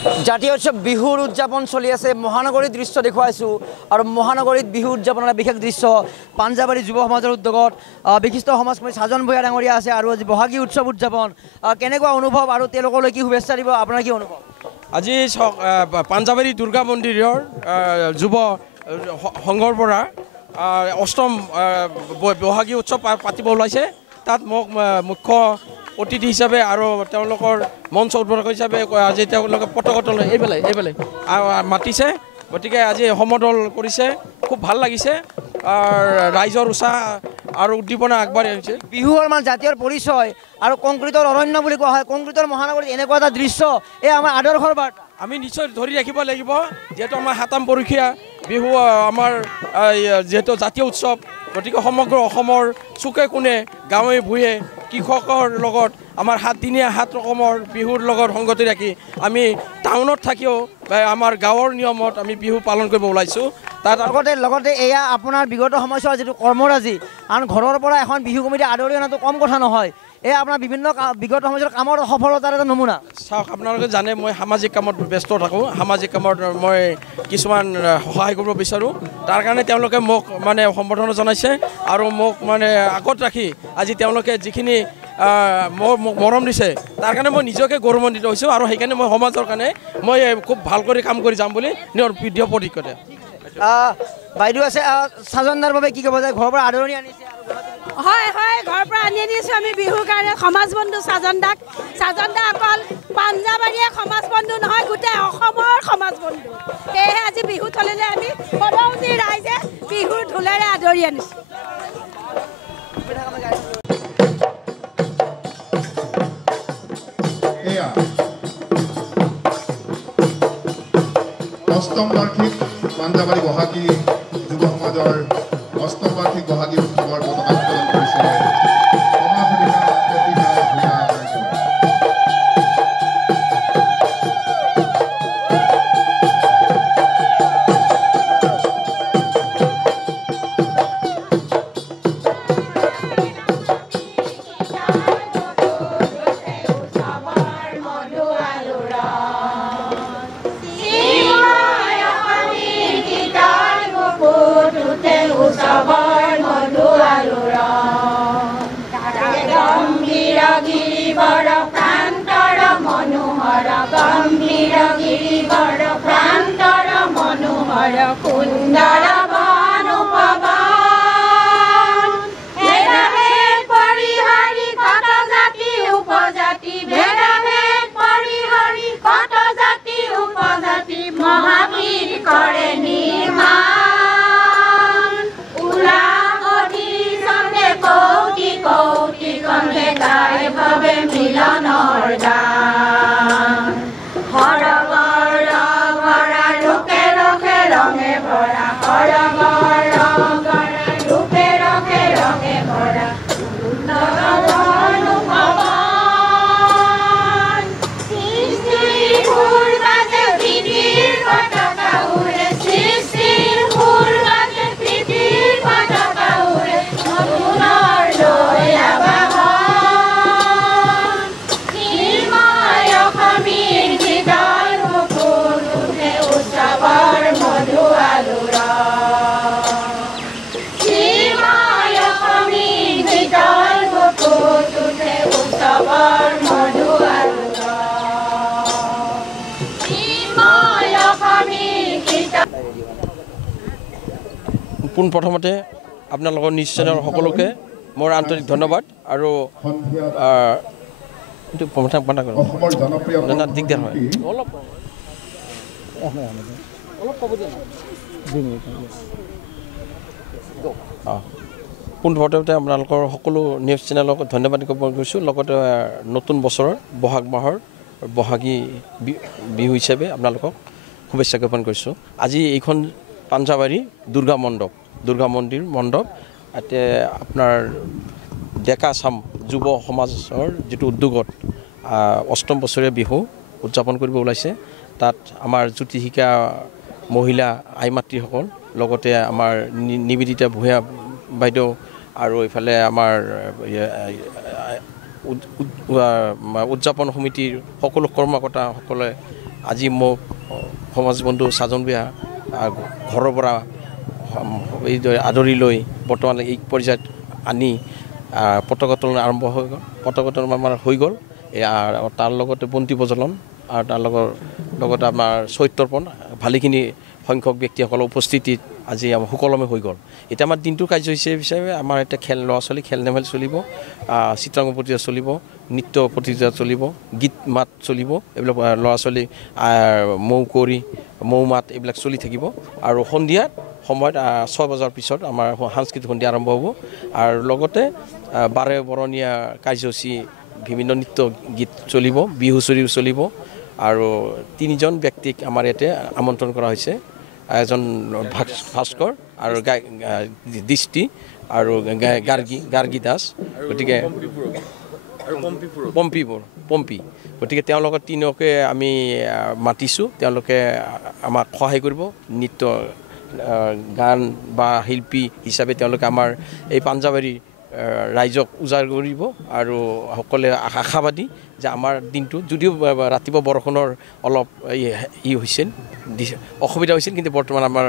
জাতীয় উৎসৱ বিহুৰ উদযাপন চলি আছে মহানগৰীৰ দৃশ্য দেখুৱাইছোঁ আৰু মহানগৰীত বিহু উদযাপনৰ বিশেষ দৃশ্য পাঞ্জাবাৰী যুৱ সমাজৰ উদ্যোগত বিশিষ্ট সমাজকৰ্মী সাজন ভূঞা ডাঙৰীয়া আছে আৰু আজি বহাগী উৎসৱ উদযাপন কেনেকুৱা অনুভৱ আৰু তেওঁলোকলৈ কি শুভেচ্ছা দিব আপোনাৰ কি অনুভৱ আজি পাঞ্জাবাৰী দুৰ্গা মন্দিৰৰ যুৱ সংঘৰ পৰা অষ্টম বহাগী উৎসৱ পাতিব ওলাইছে তাত মোক মুখ্য অতিথি হিচাপে আৰু তেওঁলোকৰ মঞ্চ উদ্বোধক হিচাপে আজি তেওঁলোকে পতাকালৈ এইফালে মাতিছে গতিকে আজি সমদল কৰিছে খুব ভাল লাগিছে ৰাইজৰ উৎসাহ আৰু উদ্দীপনা আগবাঢ়ি আহিছে বিহুৰ আমাৰ জাতীয় পৰিচয় আৰু কংক্ৰিটৰ অৰণ্য বুলি কোৱা হয় কংক্ৰিটৰ মহানগৰীত এনেকুৱা এটা দৃশ্য এই আমাৰ আদৰ্শৰ বাৰ্তা আমি নিশ্চয় ধৰি ৰাখিব লাগিব যিহেতু আমাৰ ৭ম পৰীক্ষা বিহু আমাৰ যিহেতু জাতীয় উৎসৱ গতিকে সমগ্ৰ অসমৰ চুকে কোণে গাঁৱে ভূঞে কৃষকৰ লগত আমাৰ ৭ দিনীয়া ৭ ৰকমৰ বিহুৰ লগত সংগতি ৰাখি আমি টাউনত থাকিও আমাৰ গাঁৱৰ নিয়মত আমি বিহু পালন কৰিব ওলাইছোঁ তাত লগতে এয়া আপোনাৰ বিগত সময়ছোৱাৰ যিটো কৰ্মৰাজি আন ঘৰৰ পৰা এখন বিহু কমিটি আদৰি অনাটো কম কথা নহয় এয়া আপোনাৰ বিভিন্ন বিগত সময়ছোৱাৰ কামৰ সফলতাৰ এটা নমুনা চাওক আপোনালোকে জানে মই সামাজিক কামত ব্যস্ত থাকোঁ সামাজিক কামত মই কিছুমান সহায় কৰিব বিচাৰোঁ তাৰ কাৰণে তেওঁলোকে মোক মানে সম্বৰ্ধনা জনাইছে আৰু মোক মানে আগত ৰাখি আজি তেওঁলোকে যিখিনি মোক মৰম দিছে তাৰ কাৰণে মই নিজকে গৌৰৱান্বিত হৈছোঁ আৰু সেইকাৰণে মই সমাজৰ কাৰণে মই খুব ভাল কৰি কাম কৰি যাম বুলি নিজৰ দৃঢ় প্ৰতিজ্ঞতা বাইদেউ আছে সাজনদাৰ বাবে কি ক'ব যে ঘৰৰ পৰা আদৰণি আনিছে হয় হয় ঘৰৰ পৰা আনি আনিছোঁ আমি বিহুৰ কাৰণে সমাজ বন্ধু সাজনদা অকল পাঞ্জাবাৰীয়ে সমাজ বন্ধু নহয় গোটেই অসমৰ সমাজ বন্ধু সেয়েহে আজি বিহু থলীলৈ আমি পদৌতি ৰাইজে বিহুৰ ঢোলেৰে আদৰি আনিছোঁ অষ্টম বাৰ্ষিক পাঞ্জাবাৰী বহাগী যুৱ সমাজৰ অষ্টম বাৰ্ষিক বহাগী উৎসৱৰ পতাকা উত্তোলন কৰিছে সুন্দৰ বনুপবন ভেদাভেদ পৰিহৰি কত জাতি উপজাতি ভেদাভেদ পৰিহৰি কত জাতি উপজাতি মহাবীৰ কৰে নিৰ্মাণ উলামতি চন্দে কৌটি কৌটি কণ্ঠে গাই ভাৱে মিলনৰ গান ৰঙে ভৰা সৰগৰ ৰঙৰ ৰূপে ৰঙে ৰঙে ভৰা সুন্দৰ বনুপবন সৃষ্টিৰ সুৰ বাজে পৃথিৱীৰ পতাকা উৰে সৃষ্টিৰ সুৰ বাজে পৃথিৱীৰ পতাকা উৰে মধুৰৰ লৈ আবাহন নিৰ্ময় অসমীৰ হৃদয় মুকুল উঠে উৎসৱৰ মধু পোনপ্ৰথমতে আপোনালোকৰ নিউজ চেনেল সকলোকে মোৰ আন্তৰিক ধন্যবাদ আৰু দিগদাৰ হয় পোনপ্ৰথমতে আপোনালোকৰ সকলো নিউজ চেনেলক ধন্যবাদ জ্ঞাপন কৰিছোঁ লগতে নতুন বছৰৰ বহাগ মাহৰ বহাগী বিহু হিচাপে আপোনালোকক শুভেচ্ছা জ্ঞাপন কৰিছোঁ আজি এইখন পাঞ্জাবাৰী দুৰ্গা মন্দিৰ মণ্ডপ ইয়াতে আপোনাৰ ডেকা চাম যুৱ সমাজৰ যিটো উদ্যোগত অষ্টম বছৰীয়া বিহু উদযাপন কৰিব ওলাইছে তাত আমাৰ জ্যোতি শিকা মহিলা আই মাতৃসকল লগতে আমাৰ নিবেদিতা ভূঞা বাইদেউ আৰু ইফালে আমাৰ উদযাপন সমিতিৰ সকলো কৰ্মকৰ্তাসকলে আজি মোক সমাজ বন্ধু সাজন ভূঞা ঘৰৰ পৰা এইদৰে আদৰি লৈ বৰ্তমান এই পৰ্যায়ত আনি পতাকা উত্তোলন আৰম্ভ হৈ গ'ল। পতাকা উত্তোলন আমাৰ হৈ গ'ল। তাৰ লগতে বন্তি প্ৰজ্বলন আৰু তাৰ লগতে আমাৰ চৈত্যৰ্পণ ভালেখিনি সংখ্যক ব্যক্তিসকলৰ উপস্থিতিত আজি আমাৰ সুকলমে হৈ গ'ল। এতিয়া আমাৰ দিনটোৰ কাৰ্যসূচী হিচাপে আমাৰ এতিয়া ল'ৰা ছোৱালী খেল ধেমালি চলিব, চিত্ৰাংকন প্ৰতিযোগিতা চলিব, নৃত্য প্ৰতিযোগিতা চলিব, গীত মাত চলিব, এইবিলাক ল'ৰা ছোৱালী মৌ মাত এইবিলাক চলি থাকিব। আৰু সন্ধিয়াত সময়ত 6 বজাৰ পিছত আমাৰ সাংস্কৃতিক সন্ধিয়া আৰম্ভ হ'ব। আৰু লগতে 12 বৰণীয়া কাৰ্যসূচী বিভিন্ন নৃত্য গীত চলিব, বিহু চলিব। আৰু 3জন ব্যক্তিক আমাৰ ইয়াতে আমন্ত্ৰণ কৰা হৈছে, এজন ভাস্কৰ আৰু দৃষ্টি আৰু গাৰ্গী দাস, গতিকে পম্পী, গতিকে তেওঁলোকৰ 3জনকে আমি মাতিছোঁ। তেওঁলোকে আমাক সহায় কৰিব, নৃত্য গান বা শিল্পী হিচাপে তেওঁলোকে আমাৰ এই পাঞ্জাবাৰী ৰাইজক উজাগৰ কৰিব। আৰু সকলোৱে আশাবাদী যে আমাৰ দিনটো যদিও ৰাতিপুৱা বৰষুণৰ অলপ হৈছিল, অসুবিধা হৈছিল, কিন্তু বৰ্তমান আমাৰ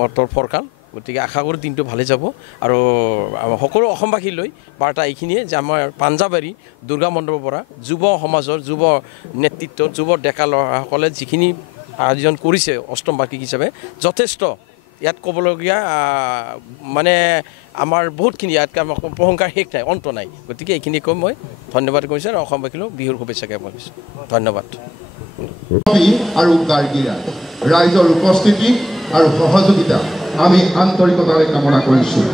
বতৰ ফৰকাল, গতিকে আশা কৰোঁ দিনটো ভালে যাব। আৰু সকলো অসমবাসীলৈ বাৰ্তা এইখিনিয়ে যে আমাৰ পাঞ্জাবাৰী দুৰ্গা মণ্ডপৰ পৰা যুৱ সমাজৰ যুৱ নেতৃত্ব, যুৱ ডেকা ল'ৰাসকলে যিখিনি আয়োজন কৰিছে অষ্টম বাৰ্ষিক হিচাপে, যথেষ্ট ইয়াত ক'বলগীয়া মানে আমাৰ বহুতখিনি ইয়াত প্ৰশংসাৰ শেষ নাই, অন্ত নাই। গতিকে এইখিনি কৈ মই ধন্যবাদ কৰিছোঁ আৰু অসমবাসীলৈ বিহুৰ শুভেচ্ছা জ্ঞাপন কৰিছোঁ। ধন্যবাদ। আৰু গাৰ্গীৰা ৰাইজৰ উপস্থিতি আৰু সহযোগিতা আমি আন্তৰিকতাৰে কামনা কৰিছোঁ।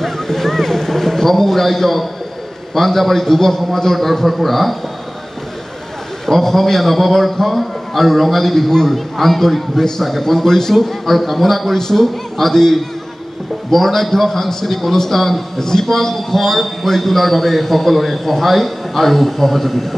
সমূহ ৰাইজক পাঞ্জাবাৰী যুৱ সমাজৰ তৰফৰ পৰা অসমীয়া নৱবৰ্ষ আৰু ৰঙালী বিহুৰ আন্তৰিক শুভেচ্ছা জ্ঞাপন কৰিছোঁ আৰু কামনা কৰিছোঁ আজিৰ বৰ্ণাঢ্য সাংস্কৃতিক অনুষ্ঠান জীপাল মুখৰ কৰি তোলাৰ বাবে সকলোৰে সহায় আৰু সহযোগিতা।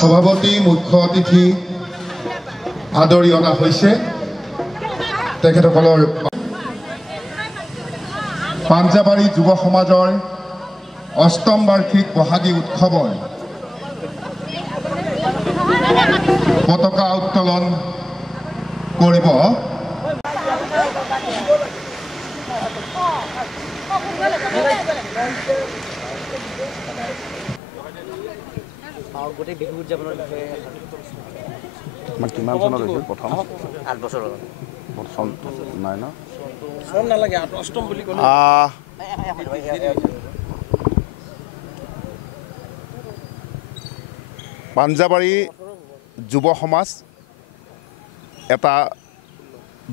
সভাপতি মুখ্য অতিথি আদৰি অনা হৈছে তেখেতসকলৰ পাঞ্জাবাৰী যুৱ সমাজৰ অষ্টম বাৰ্ষিক বহাগী উৎসৱৰ পতাকা উত্তোলন কৰিব গোটেই বিহু উদযাপনৰ বিষয়ে কিমান চনত হৈছিল প্ৰথম 8 বছৰ চনটো নাই ন চন নালাগে অষ্টম বুলি ক'লে পাঞ্জাবাৰী যুৱ সমাজ এটা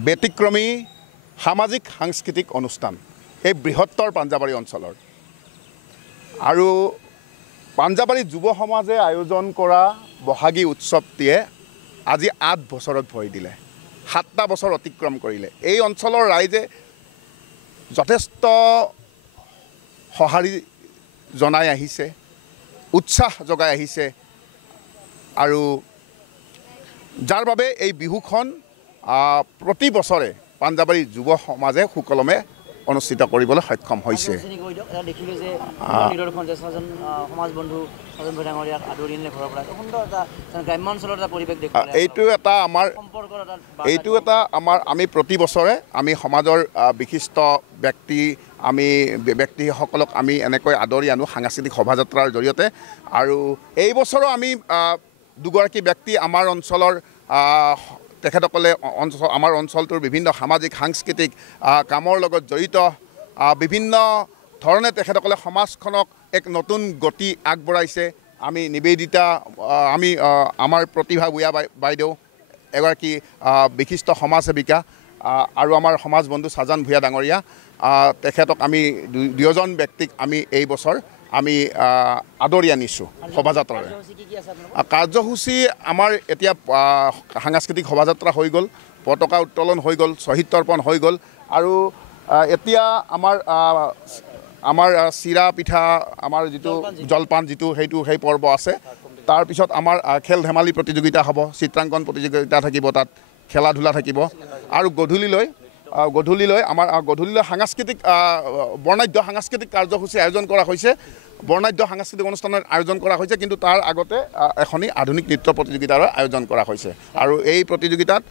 ব্যতিক্ৰমী সামাজিক সাংস্কৃতিক অনুষ্ঠান এই বৃহত্তৰ পাঞ্জাবাৰী অঞ্চলৰ আৰু পাঞ্জাবাৰী যুৱ সমাজে আয়োজন কৰা বহাগী উৎসৱটিয়ে আজি 8 বছৰত ভৰি দিলে 7টা বছৰ অতিক্ৰম কৰিলে এই অঞ্চলৰ ৰাইজে যথেষ্ট সঁহাৰি জনাই আহিছে উৎসাহ জগাই আহিছে আৰু যাৰ বাবে এই বিহুখন প্ৰতি বছৰে পাঞ্জাবাৰী যুৱ সমাজে সুকলমে অনুষ্ঠিত কৰিবলৈ সক্ষম হৈছে দেখিলো যে নিদৰ্শন যে সমাজ বন্ধু সাজন ভাই ডাঙৰীয়াক আদৰি আনিলে ঘৰৰ পৰা সুন্দৰ এটা গ্ৰাম্য অঞ্চলৰ এটা পৰিৱেশ দেখুৱালে এইটো এটা আমাৰ আমি প্ৰতি বছৰে আমি সমাজৰ বিশিষ্ট ব্যক্তিসকলক আমি এনেকৈ আদৰি আনো সাংস্কৃতিক শোভাযাত্ৰাৰ জৰিয়তে আৰু এই বছৰো আমি দুগৰাকী ব্যক্তি আমাৰ অঞ্চলৰ তেখেতসকলে আমাৰ অঞ্চলটোৰ বিভিন্ন সামাজিক সাংস্কৃতিক কামৰ লগত জড়িত বিভিন্ন ধৰণে তেখেতসকলে সমাজখনক এক নতুন গতি আগবঢ়াইছে আমি নিবেদিতা আমি আমাৰ প্ৰতিভা ভূঞা বাইদেউ এগৰাকী বিশিষ্ট সমাজসেৱিকা আৰু আমাৰ সমাজ বন্ধু সাজন ভূঞা ডাঙৰীয়া তেখেতক আমি দুজন ব্যক্তিক আমি এই বছৰ আমি আদৰি আনিছোঁ শোভাযাত্ৰাৰে কাৰ্যসূচী আমাৰ এতিয়া সাংস্কৃতিক শোভাযাত্ৰা হৈ গ'ল পতাকা উত্তোলন হৈ গ'ল শ্বহীদ তৰ্পণ হৈ গ'ল আৰু এতিয়া আমাৰ চিৰা পিঠা আমাৰ যিটো জলপান যিটো সেই পৰ্ব আছে তাৰপিছত আমাৰ খেল ধেমালি প্ৰতিযোগিতা হ'ব চিত্ৰাংকন প্ৰতিযোগিতা থাকিব তাত খেলা ধূলা থাকিব আৰু গধূলিলৈ আমাৰ গধূলিলৈ সাংস্কৃতিক বৰ্ণাঢ্য সাংস্কৃতিক কাৰ্যসূচী আয়োজন কৰা হৈছে বৰ্ণাঢ্য সাংস্কৃতিক অনুষ্ঠানৰ আয়োজন কৰা হৈছে কিন্তু তাৰ আগতে এখনি আধুনিক নৃত্য প্ৰতিযোগিতাৰ আয়োজন কৰা হৈছে আৰু এই প্ৰতিযোগিতাত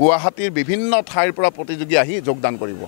গুৱাহাটীৰ বিভিন্ন ঠাইৰ পৰা প্ৰতিযোগী আহি যোগদান কৰিব